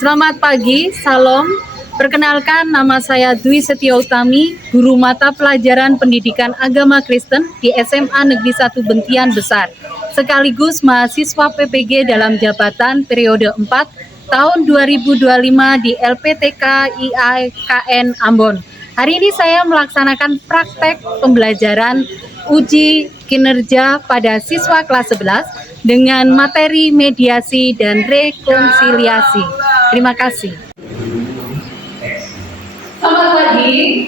Selamat pagi, salam. Perkenalkan, nama saya Dwi Setio Utami, guru mata pelajaran pendidikan agama Kristen di SMA Negeri 1 Bentian Besar, sekaligus mahasiswa PPG dalam jabatan periode 4 tahun 2025 di LPTK IAIKN Ambon. Hari ini saya melaksanakan praktek pembelajaran uji kinerja pada siswa kelas 11 dengan materi mediasi dan rekonsiliasi. Terima kasih. Selamat pagi.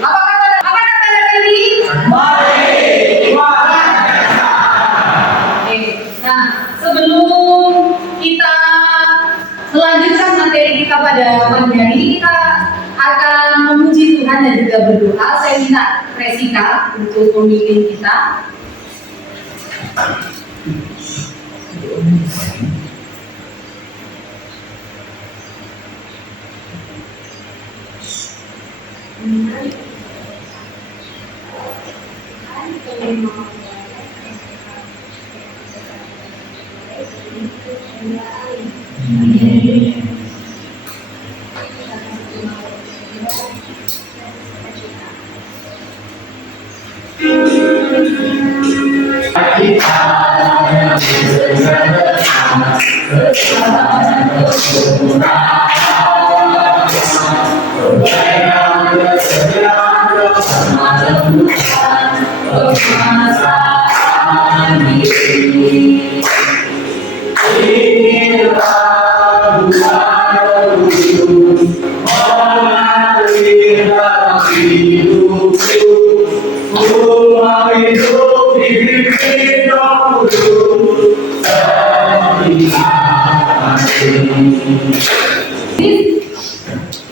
Apa kata hari ini? Baik. Nah, sebelum kita melanjutkan materi kita pada pagi hari ini, kita akan memuji Tuhan dan juga berdoa. Saya minta Presika untuk memimpin kita.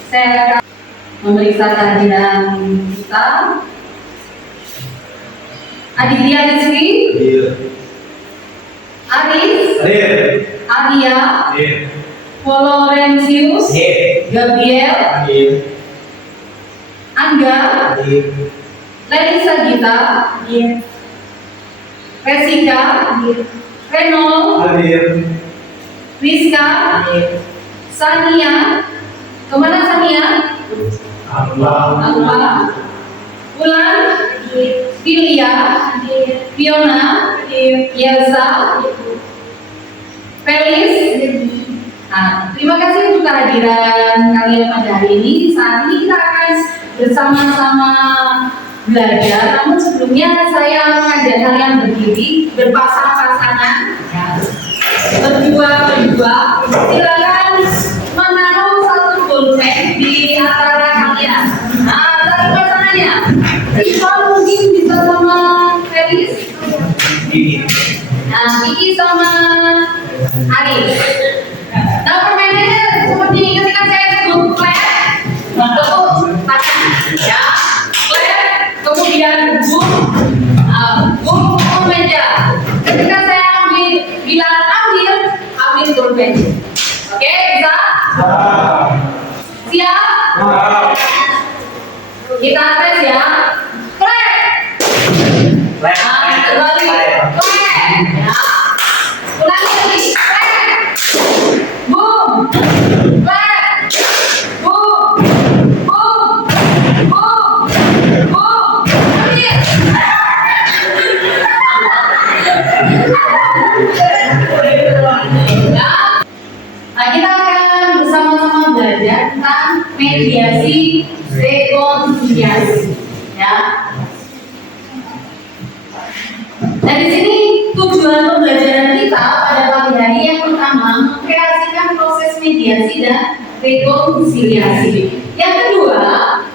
Saya akan memeriksa kehadiran kita. Aditya Rizky, Aris, Arya, Florentius, Gabriel, Angga, Lelisa Gita, Presika, Renol, Rizka, Sania, kemana Sania? Alfa, Ulan, Filia, Fiona, Yelza, Felis. Nah, terima kasih untuk kehadiran kalian pada hari ini. Saat ini kita akan bersama-sama belajar. Namun sebelumnya saya mengajak kalian berdiri berpasang-pasangan, berdua. Silakan menaruh satu pulpen di antara kalian. Nah, satu pasangannya. Kita mungkin bisa sama Felis. Nah, Kiki sama Aris. Nah, permainannya seperti ini. Ketika saya sebut clap, tepuk tangan, ya, clap, kemudian boom meja. Ketika saya bilang ambil pulpen. Oke, bisa? Siap? Kita tes ya. Kembali. Ya. Ulangi lagi. Boom. Boom. Nah, kita akan bersama-sama belajar tentang mediasi rekonsiliasi, ya. Nah, di sini tujuan pembelajaran kita pada pagi hari yang pertama mengkreasikan proses mediasi dan rekonsiliasi. Yang kedua,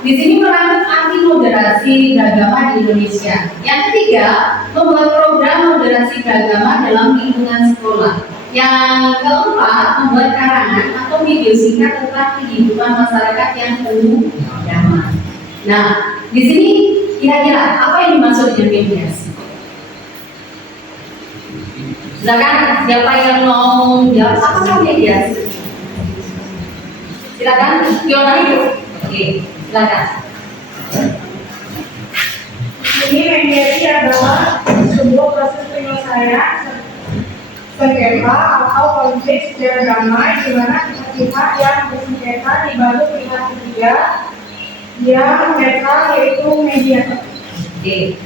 di sini merangkum arti moderasi beragama di Indonesia. Yang ketiga, membuat program moderasi beragama dalam lingkungan sekolah. Yang keempat, membuat karangan atau video singkat tentang kehidupan masyarakat yang penuh damai. Nah, di sini kira-kira apa yang dimaksud dengan mediasi? Silakan, siapa yang mau jawab apa mediasi? Silakan, Fiona itu. Oke, silakan. Ini mediasi adalah sebuah proses penyelesaian sengketa atau konflik secara damai, di mana pihak yang bersengketa dibantu pihak ketiga yang mereka yaitu mediator. Oke.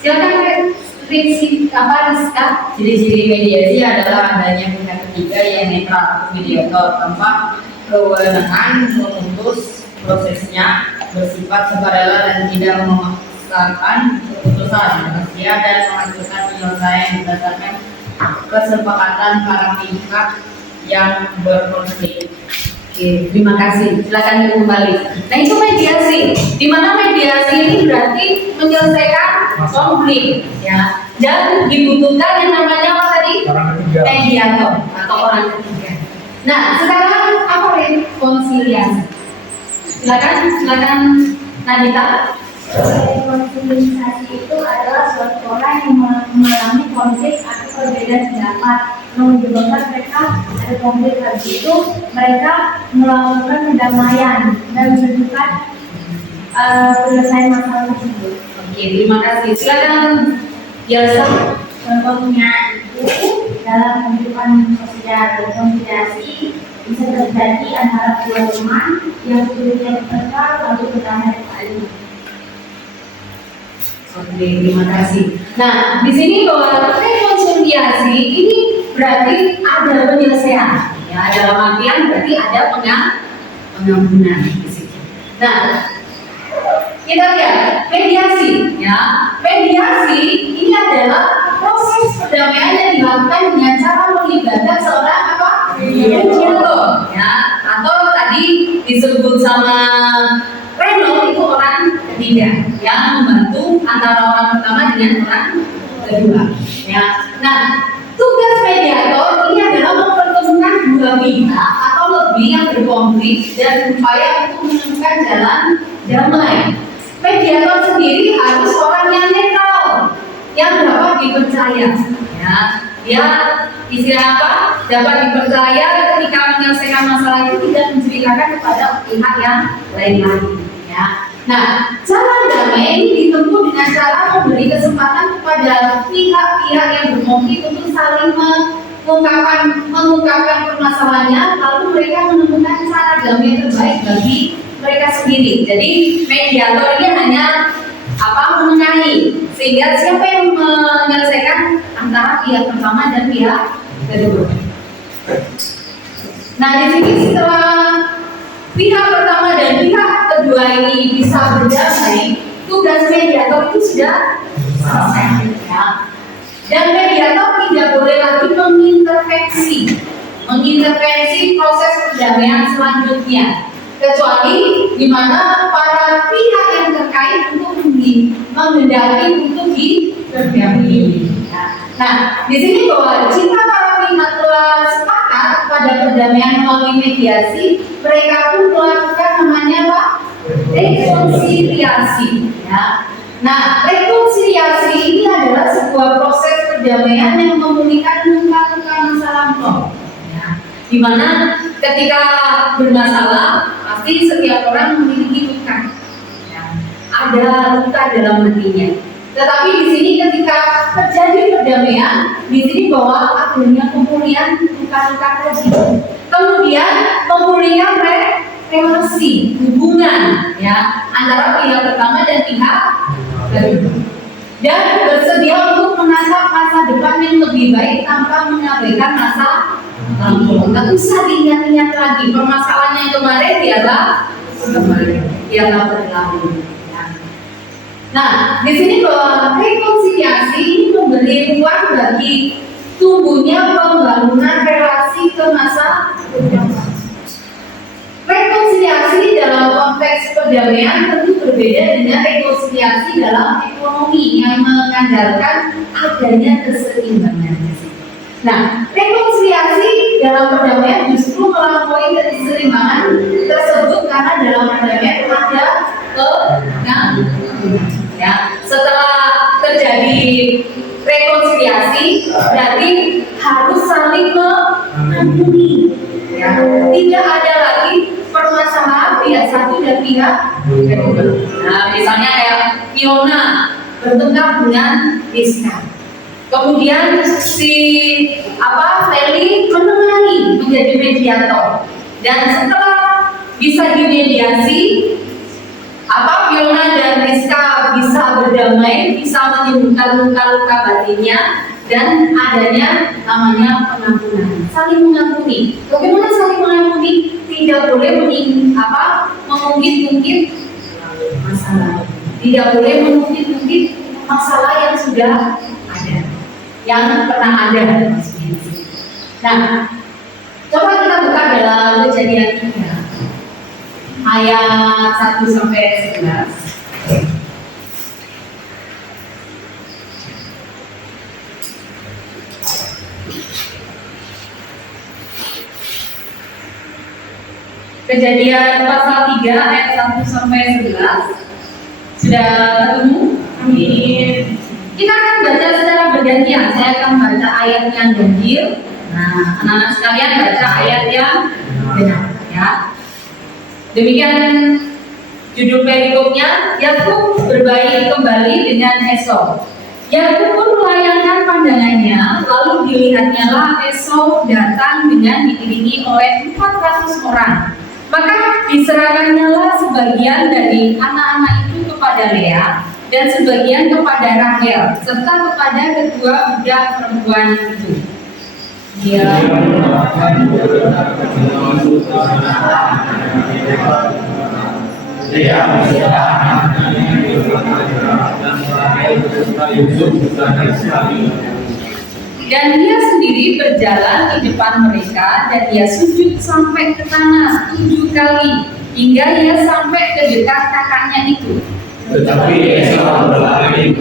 Silakan prinsip apa Rizka? Ciri-ciri mediasi adalah adanya pihak ketiga yang netral, mediator, tanpa kewenangan memutus prosesnya, bersifat sukarela dan tidak memaksakan keputusan, rahasia dan menghasilkan penyelesaian berdasarkan kesepakatan para pihak yang berkonflik. Oke, terima kasih. Silakan kembali. Nah, itu mediasi. Di mana mediasi ini berarti menyelesaikan konflik, ya. Dan dibutuhkan yang namanya apa tadi? Mediator atau orang ketiga. Nah, sekarang apa rekonsiliasi? Silakan Nadita. Rekonsiliasi itu adalah suatu orang yang mengalami konflik atau perbedaan pendapat, menyebabkan mereka ada konflik. Habis itu mereka melakukan pendamaian dan menentukan penyelesaian masalah tersebut. Oke, terima kasih. Silakan Yelsa. Contohnya itu dalam kehidupan sosial, rekonsiliasi bisa terjadi antara dua teman yang sebelumnya bertengkar lalu berdamai kembali. Oke, terima kasih. Nah, di sini bahwa rekonsiliasi ini berarti ada penyelesaian. Ya, dalam artian berarti ada pengampunan di situ. Nah, kita lihat mediasi. Ya, mediasi ini adalah proses perdamaian yang dilakukan dengan cara melibatkan seorang apa? Mediator. Ya, atau tadi disebut sama Reno itu orang ketiga yang membantu antara orang pertama dengan orang kedua. Ya, nah tugas mediator ini adalah mempertemukan dua pihak atau lebih yang berkonflik dan upaya untuk menemukan jalan damai. Mediator sendiri harus orang yang netral, yang dapat dipercaya. Ya, dia istilah apa? Dapat dipercaya ketika menyelesaikan masalah itu tidak menceritakan kepada pihak yang lain-lain. Ya. Nah, cara damai ini ditempuh dengan cara memberi kesempatan kepada pihak-pihak yang berkonflik untuk saling mengungkapkan permasalahannya, lalu mereka menemukan cara damai terbaik bagi mereka sendiri. Jadi mediator ini hanya menengahi, sehingga siapa yang menyelesaikan antara pihak pertama dan pihak kedua. Nah, di sini setelah pihak pertama dan pihak kedua ini bisa berdamai, tugas mediator itu sudah selesai. Ya. Dan mediator tidak boleh lagi mengintervensi proses perdamaian selanjutnya, kecuali di mana para pihak yang terkait untuk menghendaki untuk berdamai. Nah, di sini bahwa jika para pihak telah sepakat pada perdamaian melalui mediasi, mereka pun melakukan namanya apa? Rekonsiliasi. Ya. Nah, rekonsiliasi ini adalah sebuah proses perdamaian yang memulihkan luka-luka masa lampau. Ya. Di mana ketika bermasalah, pasti setiap orang memiliki luka. Ya. Ada luka dalam hatinya. Tetapi di sini ketika terjadi perdamaian, di sini bahwa adanya pemulihan luka-luka tadi. Kemudian pemulihan relasi hubungan ya antara pihak pertama dan pihak kedua. Dan bersedia untuk menatap masa depan yang lebih baik tanpa mengabaikan masa lalu. Nggak usah diingat-ingat lagi permasalahan yang kemarin biarlah berlalu. Nah, di sini bahwa rekonsiliasi ini memberi ruang bagi tumbuhnya pembangunan relasi ke masa depan. Rekonsiliasi dalam konteks perdamaian tentu berbeda dengan rekonsiliasi dalam ekonomi yang mengandalkan adanya keseimbangan. Nah, rekonsiliasi dalam perdamaian justru melampaui keseimbangan tersebut karena dalam perdamaian ada pengampunan. Ya, setelah terjadi rekonsiliasi, berarti harus saling mengampuni. Ya, tidak ada lagi permasalahan pihak satu dan pihak kedua. Nah, misalnya kayak Fiona bertengkar dengan Rizka. Kemudian si mediator. Dan setelah bisa dimediasi, Fiona dan Rizka bisa berdamai, bisa menyembuhkan luka-luka batinnya, dan adanya namanya pengampunan, saling mengampuni. Bagaimana saling mengampuni? Tidak boleh mengungkit-ungkit masalah, tidak boleh mengungkit-ungkit masalah yang sudah ada, yang pernah ada. Nah, coba kita buka dalam Kejadian 3 ayat 1 sampai 11. Kejadian pasal 3 ayat 1 sampai 11. Sudah ketemu? Amin. Kita akan baca secara bergantian. Saya akan baca ayat yang ganjil. Nah, anak-anak sekalian baca ayat yang benar, ya. Demikian judul perikopnya. Yakub berbaik kembali dengan Esau. Yakub pun melayangkan pandangannya, lalu dilihatnyalah Esau datang dengan diiringi oleh 400 orang. Maka diserahkannyalah sebagian dari anak-anak itu kepada Lea dan sebagian kepada Rahel serta kepada kedua budak perempuan itu. Dia dan dia sendiri berjalan di depan mereka dan dia sujud sampai ke tanah 7 kali hingga ia sampai ke dekat kakaknya itu. Tetapi Esau berlari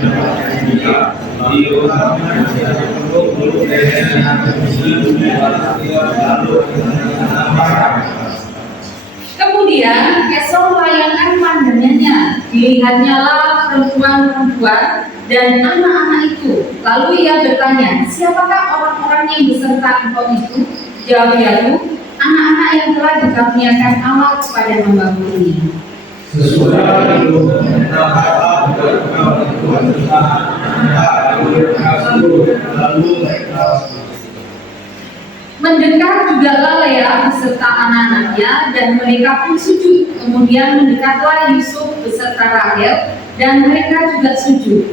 Kemudian Esau melayangkan pandangannya, dilihatnyalah perempuan-perempuan dan anak-anak itu. Lalu ia bertanya, siapakah orang-orang yang beserta engkau itu? Jawab Yakub, anak-anak yang telah dikaruniakan Allah kepada hamba-Mu ini. sesudah itu mendekat jugalah Lea beserta anak-anaknya dan mereka pun sujud. Kemudian mendekatlah Yusuf beserta Rahel dan mereka juga sujud.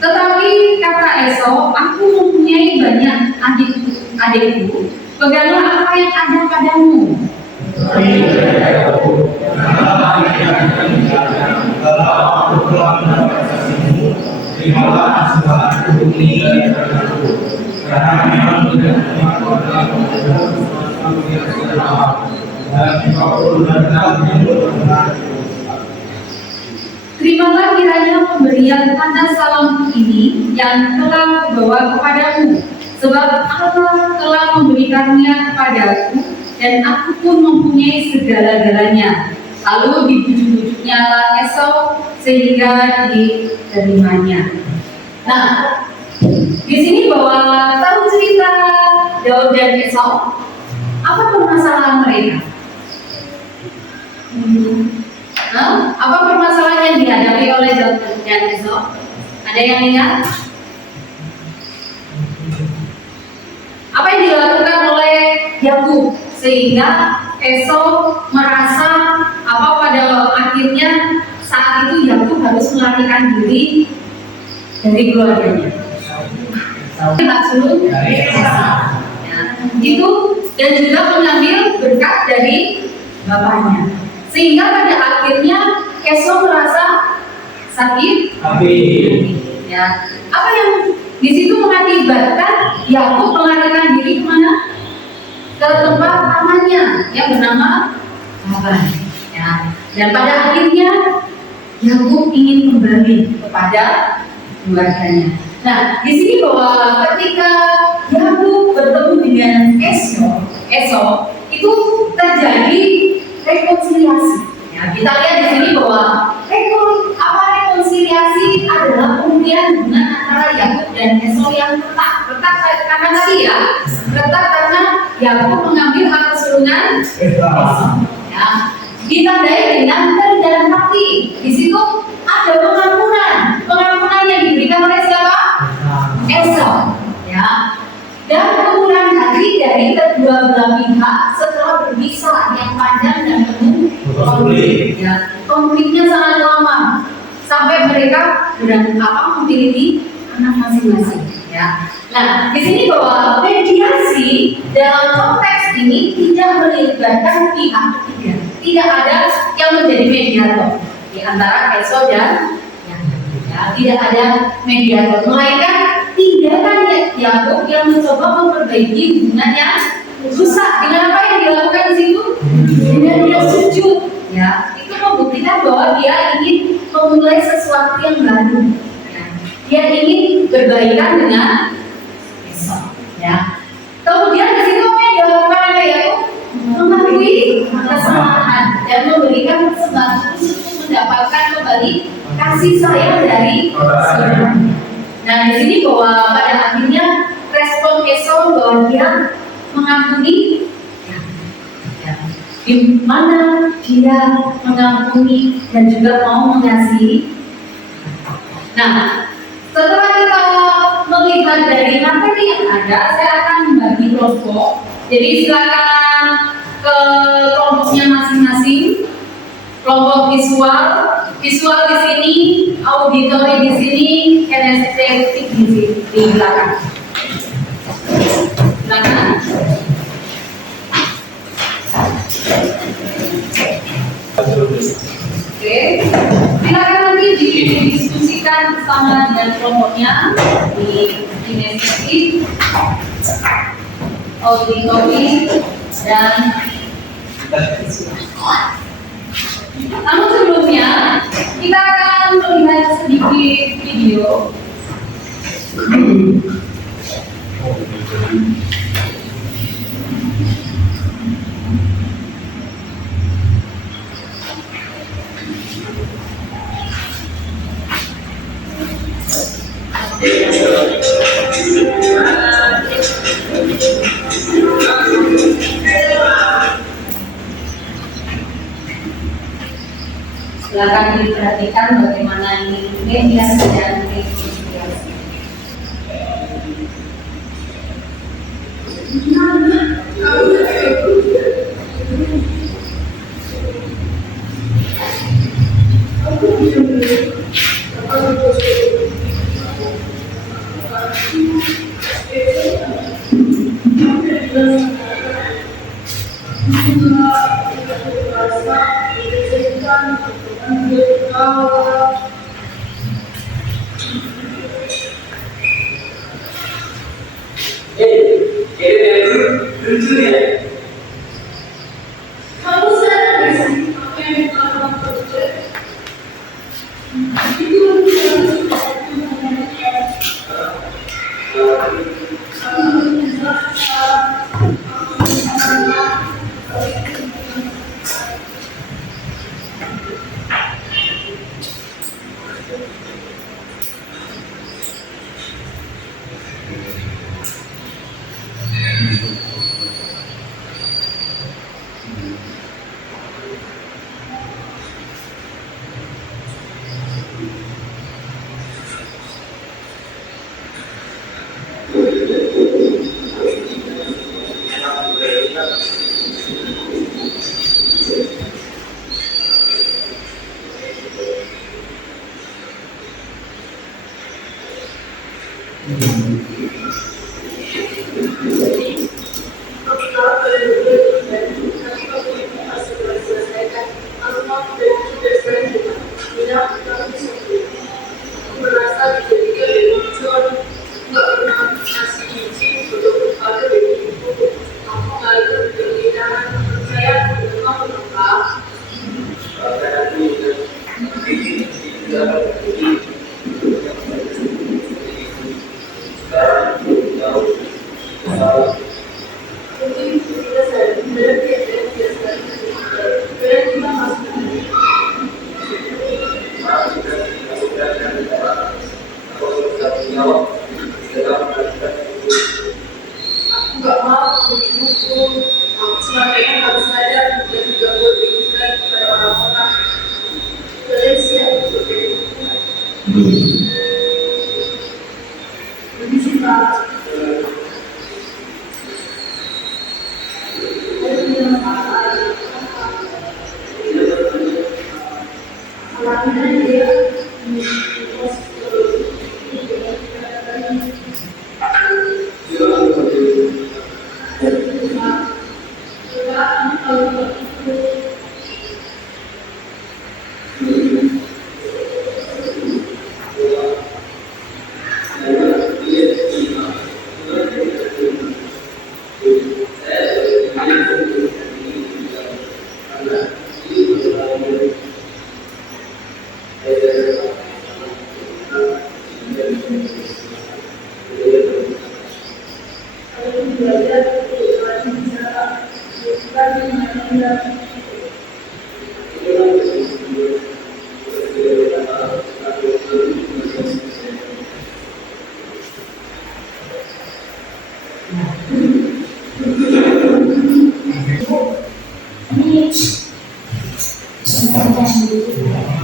Tetapi kata Esau, aku mempunyai banyak adikku, peganglah apa yang ada padamu. Terimalah kiranya pemberian tanda salam ini yang telah kubawa kepadamu, sebab Allah telah memberikannya kepadaku dan aku pun mempunyai segala-galanya. Lalu dibujuk-bujuknya Esau sehingga diterimanya. Nah, di sini bahwa tahu cerita Daud dan Esau, apa permasalahan mereka? Apa permasalahan yang dihadapi oleh Daud dan Esau? Ada yang ingat? Apa yang dilakukan oleh Yakub sehingga Esau merasa pada akhirnya saat itu Yakub harus melarikan diri dari keluarganya. Maksud itu dan juga mengambil berkat dari bapaknya, sehingga pada akhirnya Esau merasa sakit. Ya, apa yang di situ mengakibatkan Yakub melarikan diri kemana? Ke tempat pamannya yang bernama Laban. Ya, dan pada akhirnya Yakub ingin kembali kepada keluarganya. Nah, di sini bahwa ketika Yakub bertemu dengan Esau itu terjadi rekonsiliasi. Ya, kita lihat di sini bahwa rekonsiliasi adalah kemudian hubungan antara Yakub dan Esau yang retak karena tadi ya, retak karena Yakub mengambil hak kesulungan Esau. Ya, ditandai dengan kerendahan hati. Di situ ada pengampunan yang diberikan oleh siapa? Esau, ya. Dan kemurahan hati dari kedua belah pihak setelah berpisah yang panjang dan penuh konflik. Ya. Konfliknya sangat lama sampai mereka memiliki anak masing-masing. Ya. Nah, di sini bahwa mediasi dalam konteks ini tidak melibatkan pihak ketiga. Tidak ada yang menjadi mediator di antara Esau dan ya, tidak ada mediator, melainkan tindakan Yakub yang mencoba memperbaiki hubungan yang rusak. Dengan apa yang dilakukan di situ? Dengan dia sujud, ya, itu membuktikan bahwa dia ingin memulai sesuatu yang baru. Ya. Dia ingin berbaikan dengan Esau, ya. Kemudian di situ apa yang dilakukan oleh Yakub? Mengakui kesalahan dan memberikan persembahan khusus untuk mendapatkan kembali kasih sayang dari saudara. Nah, di sini bahwa pada akhirnya respon Esau bahwa dia mengampuni, ya, di mana dia mengampuni dan juga mau mengasihi. Nah, setelah kita melihat dari materi yang ada, saya akan membagi kelompok. Jadi silakan ke kelompoknya masing-masing. Kelompok visual di sini, auditori di sini, kinestetik di belakang. Silakan. Oke, silakan nanti didiskusikan bersama dengan kelompoknya di kinestetik, auditori, dan visual. Namun sebelumnya kita akan melihat sedikit video. Silakan diperhatikan bagaimana ini mediasi dan rekonsiliasi. Aku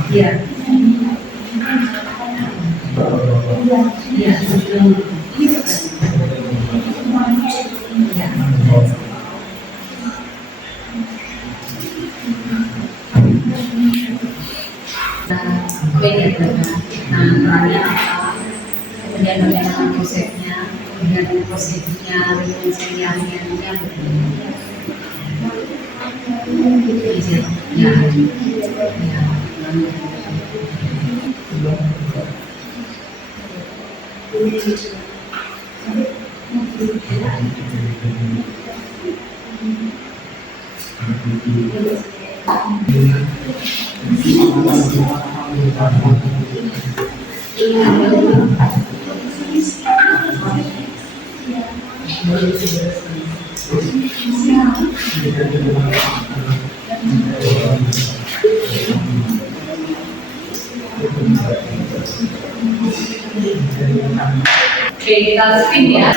Iya. Iya. Nah, perannya apa? Kemudian bagaimana prosesnya, kemudian prosesnya, rekonsiliasinya, ya, ya. Oke, kita spin ya.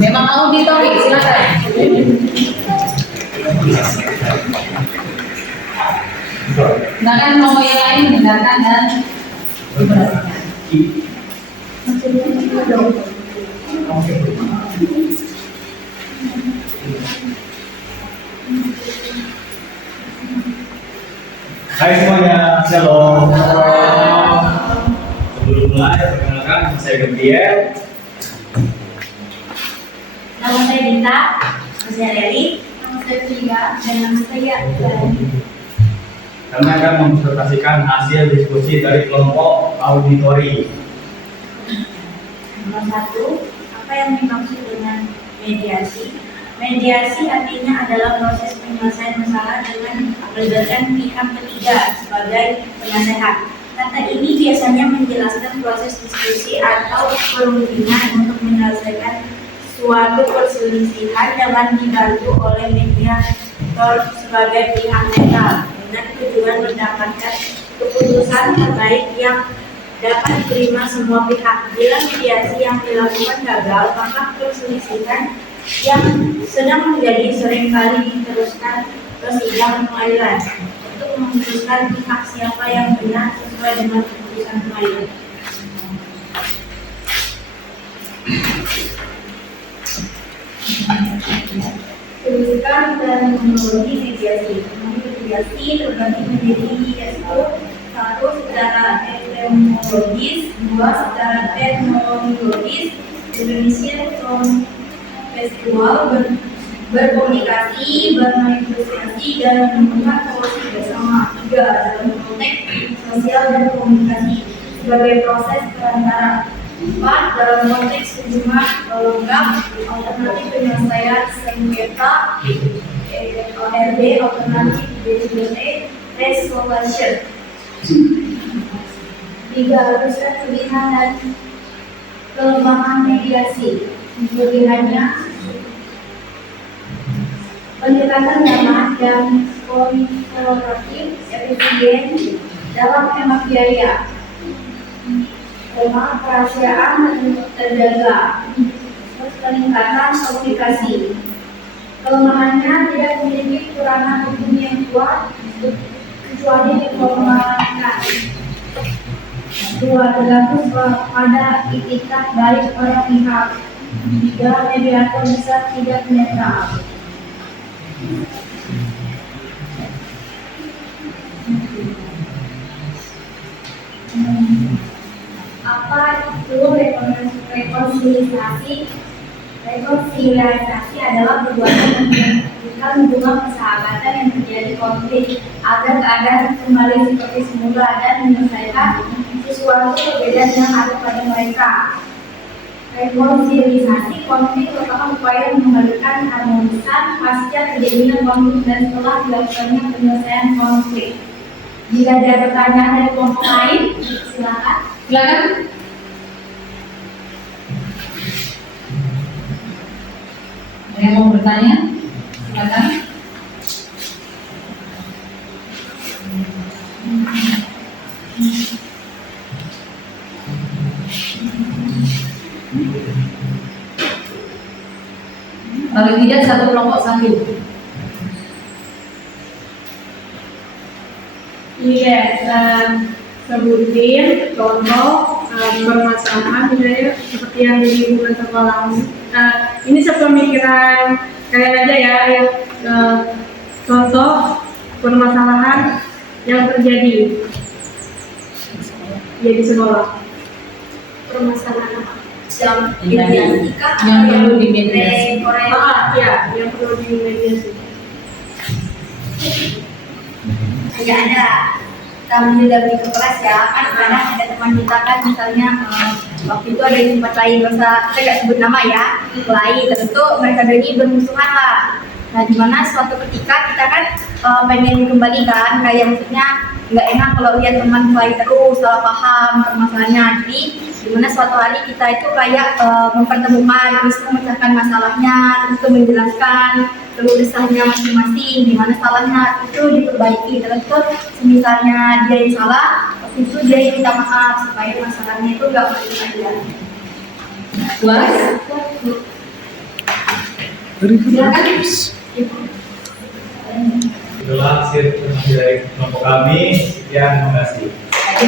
Memang auditori, silakan. Silakan mau yang lain mendengarkan dan memperhatikan. Hai semuanya, shalom. Sebelum mulai, perkenalkan saya Gabriel. Nama saya Dita, nama saya Leli, nama saya Priya, dan nama saya Dani. Kami akan mempresentasikan hasil diskusi dari kelompok auditori. Nomor 1, apa yang dimaksud dengan mediasi? Mediasi artinya adalah proses penyelesaian masalah dengan melibatkan pihak ketiga sebagai penasehat. Kata ini biasanya menjelaskan proses diskusi atau perundingan untuk menyelesaikan suatu perselisihan dengan dibantu oleh mediator sebagai pihak netral dengan tujuan mendapatkan keputusan terbaik yang dapat diterima semua pihak. Bila mediasi yang dilakukan gagal, maka perselisihan yang sedang menjadi seringkali diteruskan ke sidang pengadilan untuk memutuskan pihak siapa yang benar sesuai dengan keputusan pengadilan. Rujukan dan metodologi mediasi. Mediasi terbagi menjadi yaitu 1. Secara etimologis, 2. Secara teknologis, Indonesian kontekstual, berkomunikasi, bernegosiasi, dan menemukan solusi bersama. 3. Dalam konteks sosial dan komunikasi sebagai proses perantara. 4. Dalam konteks hubungan lengkap, alternatif penyelesaian sengketa, ARD, alternatif dispute resolution. 3. Luruskan kelebihan dan kelemahan mediasi. Kelebihannya, pendekatan damai dan kolaboratif, efisien dalam hemat biaya. Kerahasiaan terjaga, peningkatan komunikasi. Kelemahannya, tidak memiliki peranan hukum yang kuat kecuali diformalkan. Dua, tergantung pada itikat baik oleh pihak. Tiga, mediator bisa tidak netral. Apa itu rekonsiliasi? Rekonsiliasi adalah perbuatan yang menghubungkan hubungan persahabatan yang terjadi konflik agar keadaan kembali seperti semula dan menyelesaikan sesuatu perbedaan yang ada pada mereka. Rekonsiliasi konflik merupakan upaya mengembalikan harmonisan pasca terjadinya konflik dan setelah dilakukannya penyelesaian konflik. Jika ada pertanyaan dari kelompok lain, silakan. Silakan. Ada yang mau bertanya? Silakan. Paling tidak satu kelompok satu. Iya, sebutin contoh permasalahan misalnya seperti yang di hubungan sekolah. Ini sepemikiran kalian aja ya, yang contoh permasalahan yang terjadi di sekolah. Permasalahan apa? Yang perlu dimediasi. Ya, yang perlu dimediasi. Ya ada. Kami dari ke kelas ya, kan kadang ada teman kita kan misalnya waktu itu ada di tempat lain, kita nggak sebut nama ya, lain tentu mereka ini bermusuhan lah. Nah dimana suatu ketika kita kan pengen kembalikan, kayak maksudnya nggak enak kalau lihat teman lain terus salah paham permasalahannya. Jadi dimana suatu hari kita itu kayak mempertemukan, terus memecahkan masalahnya, terus menjelaskan keluh kesahnya masing-masing, di mana salahnya itu diperbaiki. Terus misalnya dia yang salah, waktu itu dia yang minta maaf supaya masalahnya itu nggak berlanjut. Puas? Silakan. Itulah hasil dari kelompok kami. Sekian, terima kasih.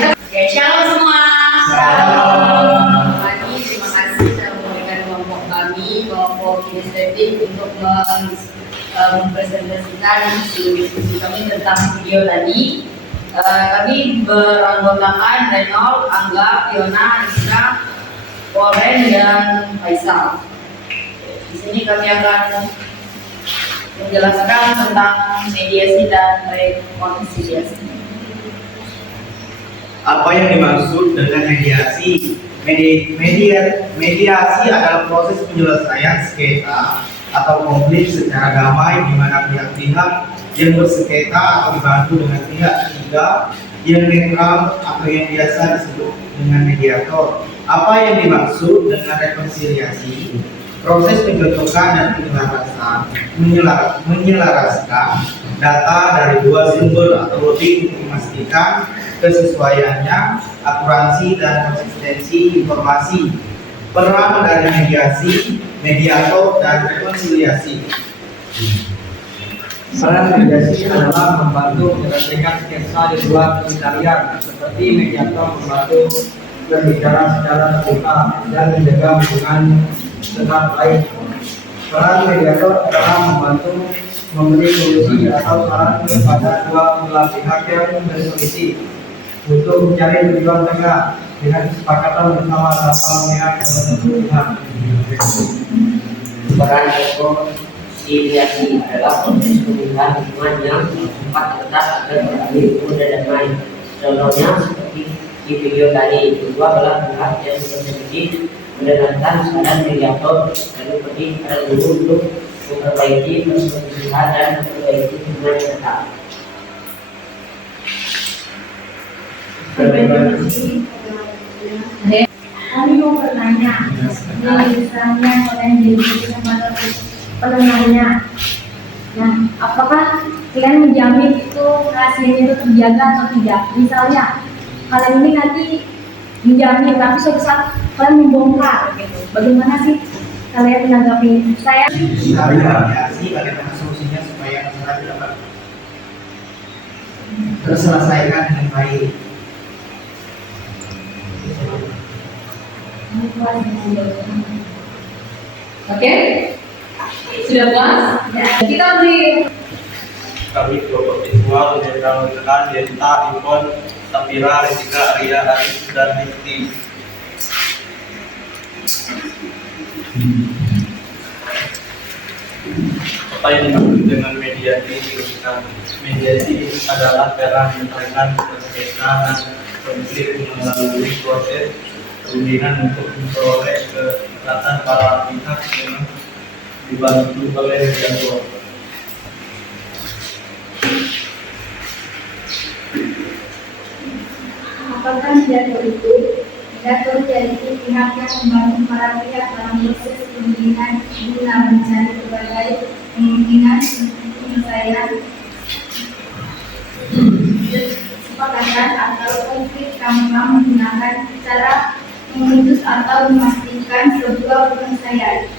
Oke, shalom semua. Shalom. Lagi terima kasih telah memberikan kelompok kami, kelompok kinestetik untuk mempresentasikan diskusi kami tentang video tadi. Kami beranggotakan Renol, Angga, Fiona, Rizka, Warren, dan Faisal. Di sini kami akan menjelaskan tentang mediasi dan rekonsiliasi. Apa yang dimaksud dengan mediasi? Mediasi adalah proses penyelesaian sengketa atau konflik secara damai di mana pihak-pihak yang bersengketa atau dibantu dengan pihak ketiga yang netral atau yang biasa disebut dengan mediator. Apa yang dimaksud dengan rekonsiliasi? Proses pencocokan dan menyelaraskan data dari dua sumber atau lebih untuk memastikan kesesuaiannya, akuransi dan konsistensi informasi. Peran dari mediasi, mediator dan rekonsiliasi. Peran mediasi adalah membantu menyelesaikan sketsa di luar pencarian, seperti mediator membantu berbicara secara terbuka dan menjaga hubungan tetap baik. Peran mediator adalah membantu memberi solusi atau saran kepada dua belah pihak yang berselisih untuk mencari tujuan tengah dengan kesepakatan bersama tanpa memihak terhadap pihak. Peran rekonsiliasi adalah proses pemulihan hubungan yang cepat tetap agar berakhir mudah damai. Contohnya seperti di video tadi, kedua belah pihak yang berselisih mendengarkan saran mediator lalu pergi pada guru untuk memperbaiki perselisihan dan memperbaiki hubungan yang tetap. Kami mau bertanya, misalnya kalian jadi pada pendengarnya. Nah, apakah kalian menjamin itu rahasianya itu terjaga atau tidak? Misalnya, kalian ini nanti menjamin, tapi suatu saat kalian membongkar, gitu. Bagaimana sih kalian menanggapi saya? Dari mediasi, bagaimana solusinya supaya masalah tidak terselesaikan dengan baik. puas dengan jawaban. Oke? Sudah puas? Kita beri Kami kelompok visual Jenderal Tekan, Denta, Ipon, Sapira, Resika, Arya, Aris, dan Rizky. Apa yang dimaksud dengan mediasi? Mediasi adalah cara menyelesaikan sengketa dan konflik melalui proses perundingan untuk memperoleh kesepakatan para pihak yang dibantu oleh mediator. Apakah mediator itu? Mediator jadi pihak yang membantu para pihak dalam proses perundingan guna mencari berbagai kemungkinan untuk penyelesaian kesepakatan atau konflik tanpa menggunakan cara memutus atau memastikan sebuah penyelesaian.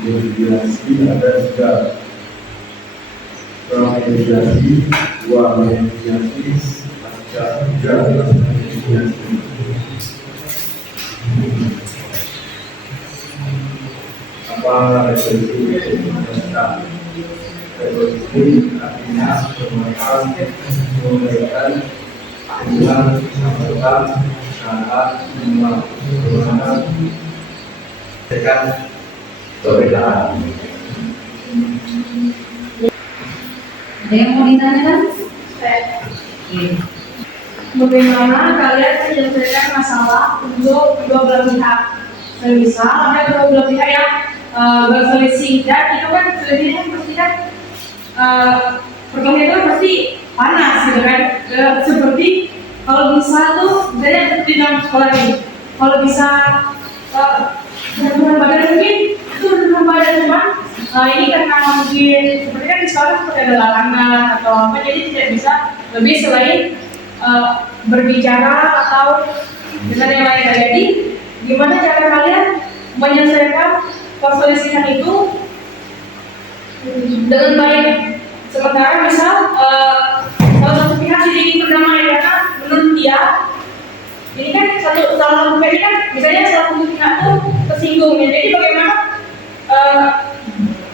Mediasi ada tiga, mediasi, dua mediasi, tiga mediasi. Apa resolusi kita? Resolusi artinya permohonan memberikan dengan sampaikan saat permohonan dengan perbedaan. ada yang mau ditanyakan? Bagaimana kalian menyelesaikan masalah untuk kedua belah pihak? Misal ada kedua belah pihak yang berselisih, dan itu kan selisihnya pasti kan perkelahian itu pasti panas gitu kan. Seperti kalau bisa tuh misalnya seperti dalam sekolah ini, kalau bisa berhubungan badan mungkin itu berhubungan badan, cuman ini karena mungkin seperti kan di sekolah seperti ada larangan atau apa, jadi tidak bisa lebih selain berbicara atau dengan yang lain. Jadi gimana cara kalian menyelesaikan perselisihan itu dengan baik? Sementara misal salah satu pihak ingin berdamai karena menurut dia ini kan salah satu pihak ini kan misalnya salah satu pihak itu tersinggung, ya. Jadi bagaimana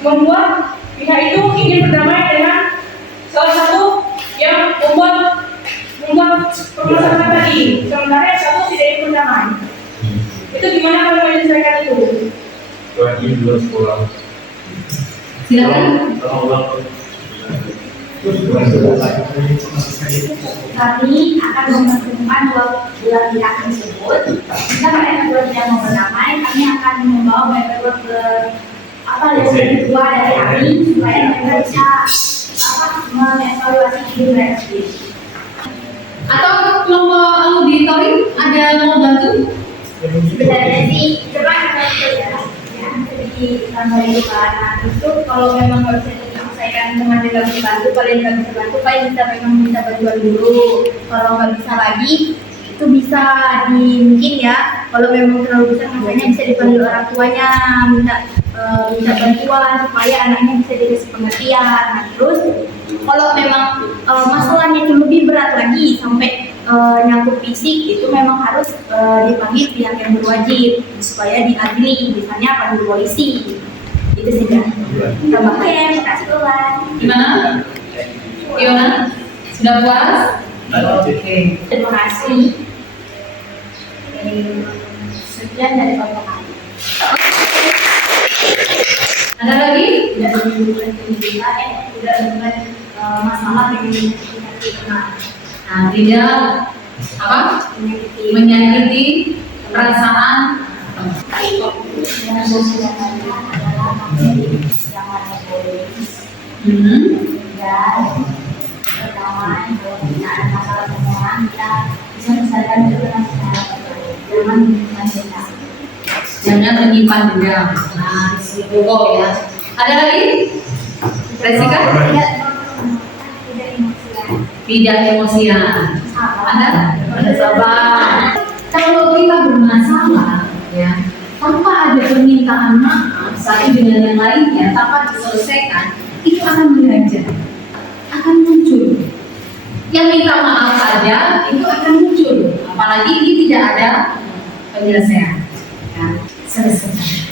membuat pihak itu ingin berdamai dengan salah satu yang membuat permasalahan tadi, sementara yang satu tidak ingin berdamai. Itu gimana kalau menyelesaikan itu? Wajib dua sekolah. Silakan. Kami akan mempertemukan dua belah pihak tersebut. Jika mereka berdua tidak mau berdamai, kami akan membawa mereka ke yang kedua dari kami supaya mereka bisa mengevaluasi diri mereka sendiri. Atau kelompok auditoring ada mau bantu? Sebenarnya sih coba kita ya sedikit tambah itu kan. Nah itu kalau memang nggak bisa diselesaikan dengan nggak bisa bantu, paling nggak bisa bantu paling bisa memang minta bantuan dulu. Kalau nggak bisa lagi itu bisa mungkin ya, kalau memang terlalu besar misalnya bisa dipanggil orang tuanya minta bantuan supaya anaknya bisa dikasih pengertian. Nah terus kalau memang masalahnya itu lebih berat lagi sampai nyangkut fisik, itu memang harus dipanggil pihak yang berwajib supaya diadili, misalnya panggil polisi. Itu saja. Tambahkan, terima kasih Tuhan. Gimana? Gimana? Sudah puas? Terima kasih. Sekian dari Bapak kami. Ada lagi? Tidak menunjukkan pendidikan, tidak menunjukkan masalah yang kita Nah, tidak apa? Menyakiti perasaan. yang sosialnya adalah kami yang ada polis dan pertama kalau tidak ada masalah permohonan kita bisa menyelesaikan itu dengan secara jangan menyimpan dendam. Jangan menyimpan dendam. Nah, pokok ya. Ada lagi? Resika? Tidak emosian. Ada? Sabar. Kalau kita bermasalah, ya, tanpa ada permintaan maaf satu dengan yang lainnya, tanpa diselesaikan, itu akan mengganjal, akan muncul. Yang minta maaf saja itu akan muncul, apalagi ini tidak ada penyelesaian. Ya, selesai.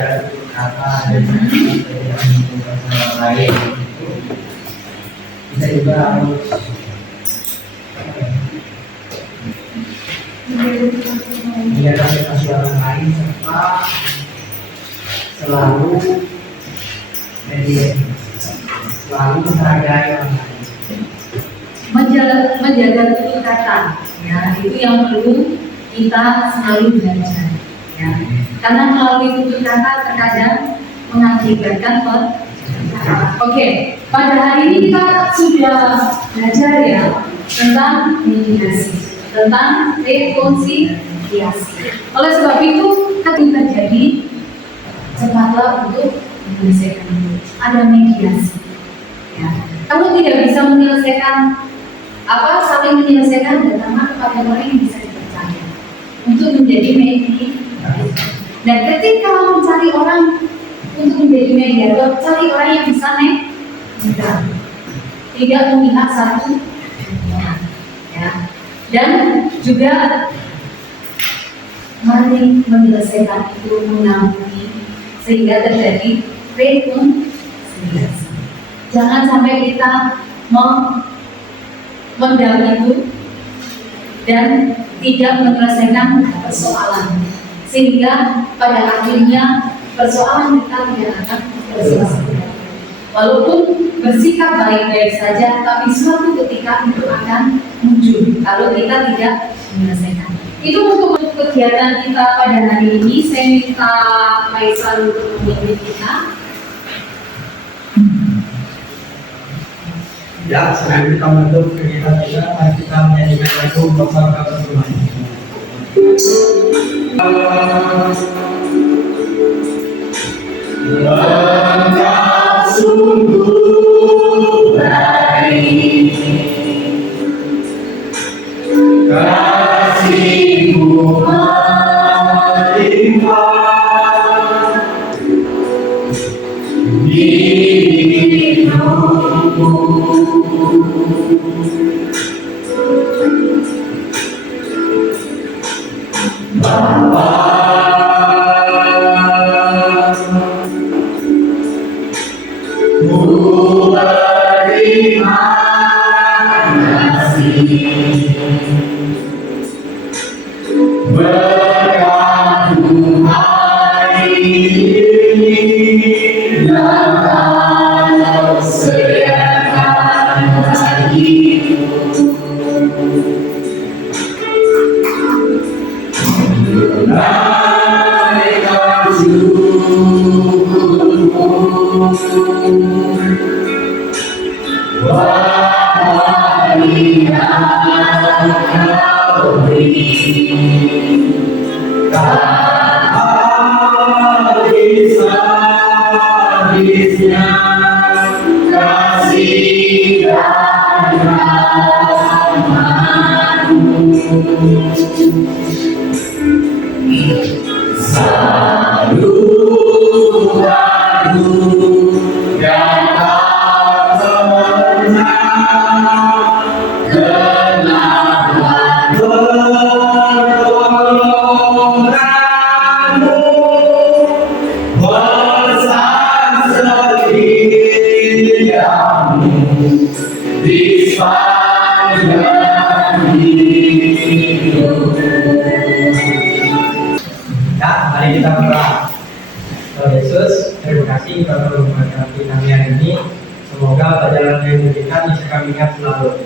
Kata dan tidak menimbulkan orang lain, kita juga harus menjaga privasi orang lain serta selalu menghargai orang lain. Menjaga tutur kata, ya, itu yang perlu kita selalu belajar, ya. Karena melalui tutur kata terkadang mengakibatkan Oke, pada hari ini kita sudah belajar ya tentang mediasi, tentang rekonsiliasi. Oleh sebab itu, kita jadi cepatlah untuk menyelesaikan itu. Ada mediasi. Ya. Kamu tidak bisa menyelesaikan saling menyelesaikan, datanglah kepada orang yang bisa dipercaya untuk menjadi mediator. Dan ketika mencari orang untuk menjadi mediator, cari orang yang bisa tidak memihak satu orang, ya. Dan juga mari menyelesaikan itu, mengampuni sehingga terjadi rekonsiliasi. Jangan sampai kita mendam itu dan tidak menyelesaikan persoalan, sehingga pada akhirnya persoalan kita tidak akan terselesaikan. Walaupun bersikap baik-baik saja, tapi suatu ketika itu akan muncul kalau kita tidak menyelesaikan. Itu untuk kegiatan kita pada hari ini. Saya minta Faisal untuk memimpin kita. Ya, sebelum kita menutup kegiatan kita, mari kita menyanyikan lagu bersama bersama. Engkau sungguh baik, kasih-Mu melimpah di hidupku. Bapa, Ku berterima kasih berkat-Mu hari ini dan Kau sediakan bagiku. Naikkan syukur-Mu, Bapa yang Kau beri, tak habis-habisnya kasih dan rahmat-Mu. Selalu baru dan tak pernah kenal pertolongan-Mu, besar setia-Mu di sepanjang hidup. Ya, mari kita berdoa. Tuhan Yesus, terima kasih karena memberkati kami hari ini. Semoga pelajaran yang diberikan bisa kami ingat selalu.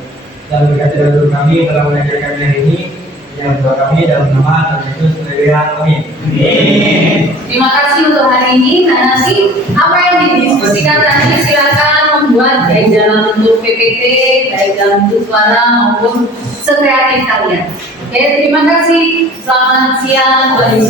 Dan berkati dalam kami dalam mengajar kami hari ini. Yang doa kami dalam nama Tuhan Yesus, amin. Terima kasih untuk hari ini. Dan nanti apa yang didiskusikan tadi silakan membuat baik dalam bentuk PPT, baik dalam bentuk suara maupun sekreatif kalian. Oke, terima kasih. Selamat siang. Bye.